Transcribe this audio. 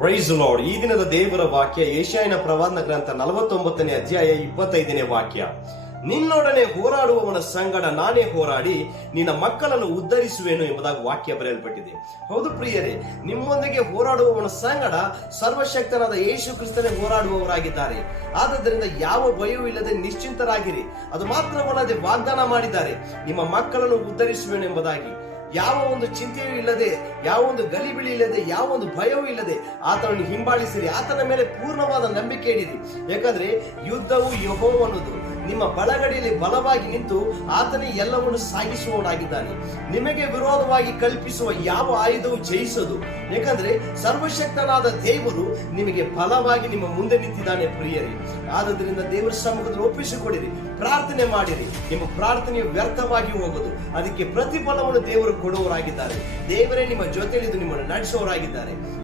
Price lord. ಈ ದಿನದ ದೇವರ ವಾಕ್ಯ ಯೆಶಾಯನ ಪ್ರವಾದನ ಗ್ರಂಥ 49ನೇ ಅಧ್ಯಾಯ 25ನೇ ವಾಕ್ಯ. ನಿನ್ನೊಡನೆ ಹೋರಾಡುವವನ ಸಂಗಡ ನಾನೇ ಹೋರಾಡಿ ನಿನ್ನ ಮಕ್ಕಳನ್ನು ಉದ್ಧರಿಸುವೆನು ಎಂಬುದಾಗಿ ವಾಕ್ಯ ಬರೆಯಲ್ಪಟ್ಟಿದೆ. ಹೌದು ಪ್ರಿಯರೇ, ನಿಮ್ಮೊಂದಿಗೆ ಹೋರಾಡುವವನ ಸಂಗಡ ಸರ್ವಶಕ್ತನಾದ ಯೇಸು ಕ್ರಿಸ್ತನೇ ಹೋರಾಡುವವರಾಗಿದ್ದಾರೆ. ಆದ್ದರಿಂದ ಯಾವ ಭಯವೂ ಇಲ್ಲದೆ ನಿಶ್ಚಿಂತರಾಗಿರಿ. ಅದು ಮಾತ್ರವಲ್ಲದೆ ವಾಗ್ದಾನ ಮಾಡಿದ್ದಾರೆ, ನಿಮ್ಮ ಮಕ್ಕಳನ್ನು ಉದ್ಧರಿಸುವೆನು ಎಂಬುದಾಗಿ. ಯಾವ ಒಂದು ಚಿಂತೆಯೂ ಇಲ್ಲದೆ, ಯಾವ ಒಂದು ಗಲಿಬಿಳಿ ಇಲ್ಲದೆ, ಯಾವ ಒಂದು ಭಯವೂ ಇಲ್ಲದೆ ಆತನನ್ನು ಹಿಂಬಾಲಿಸಿರಿ. ಆತನ ಮೇಲೆ ಪೂರ್ಣವಾದ ನಂಬಿಕೆ ಇಡಿರಿ. ಯಾಕಂದ್ರೆ ಯುದ್ಧವು ಯೆಹೋವನದು. ನಿಮ್ಮ ಬಲಗಡೆಯಲ್ಲಿ ಬಲವಾಗಿ ನಿಂತು ಆತನೇ ಎಲ್ಲವನ್ನು ಸಾಗಿಸುವವನಾಗಿದ್ದಾನೆ. ನಿಮಗೆ ವಿರೋಧವಾಗಿ ಕಲ್ಪಿಸುವ ಯಾವ ಆಯುಧವು ಜಯಿಸದು. ಯಾಕಂದ್ರೆ ಸರ್ವಶಕ್ತನಾದ ದೇವರು ನಿಮಗೆ ಬಲವಾಗಿ ನಿಮ್ಮ ಮುಂದೆ ನಿಂತಿದ್ದಾನೆ ಪ್ರಿಯರೇ. ಆದ್ದರಿಂದ ದೇವರ ಸಮ್ಮುಖದಲ್ಲಿ ಒಪ್ಪಿಸಿಕೊಡಿರಿ, ಪ್ರಾರ್ಥನೆ ಮಾಡಿರಿ. ನಿಮ್ಮ ಪ್ರಾರ್ಥನೆಯು ವ್ಯರ್ಥವಾಗಿ ಹೋಗುದು. ಅದಕ್ಕೆ ಪ್ರತಿಫಲವನ್ನು ದೇವರು ಕೊಡುವವರಾಗಿದ್ದಾರೆ. ದೇವರೇ ನಿಮ್ಮ ಜೊತೆಯಲ್ಲಿ ನಿಮ್ಮನ್ನು ನಡೆಸುವವರಾಗಿದ್ದಾರೆ.